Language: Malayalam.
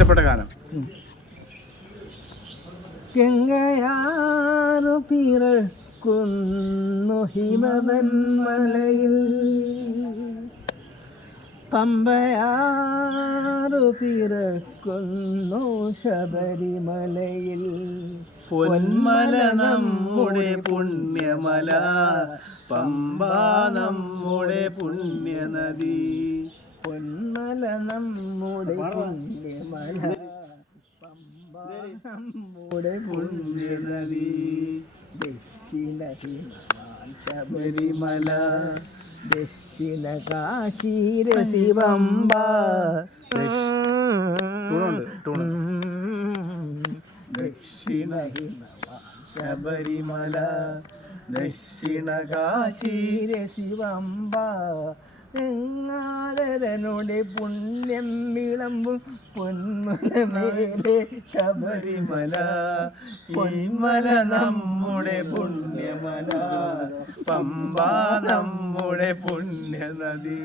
ഇഷ്ടപ്പെട്ട ഗാനം? ഗംഗയാറു പിറക്കുന്നു ഹിമവൻ മലയിൽ, പമ്പയാറു പിറക്കുന്നു ശബരിമലയിൽ. പൊന്മല നമ്മുടെ പുണ്യമല, പമ്പ നമ്മുടെ പുണ്യനദി. പൊന്മല നമ്മുടെ പുണ്യമല, പമ്പ നമ്മുടെ പുണ്യനദി. ദക്ഷിണ ഹിമവാൻ ശബരിമല, ദക്ഷിണ കാശീരസി പമ്പ. ദക്ഷിണ ഹിമവാൻ ശബരിമല, ദക്ഷിണ കാശീരസി പമ്പ. ഗംഗാധരനുടെ പുണ്യം വിളമ്പും പൊന്മലമേലെ ശബരിമല. പൊന്മല നമ്മുടെ പുണ്യമല, പമ്പ നമ്മുടെ പുണ്യനദി.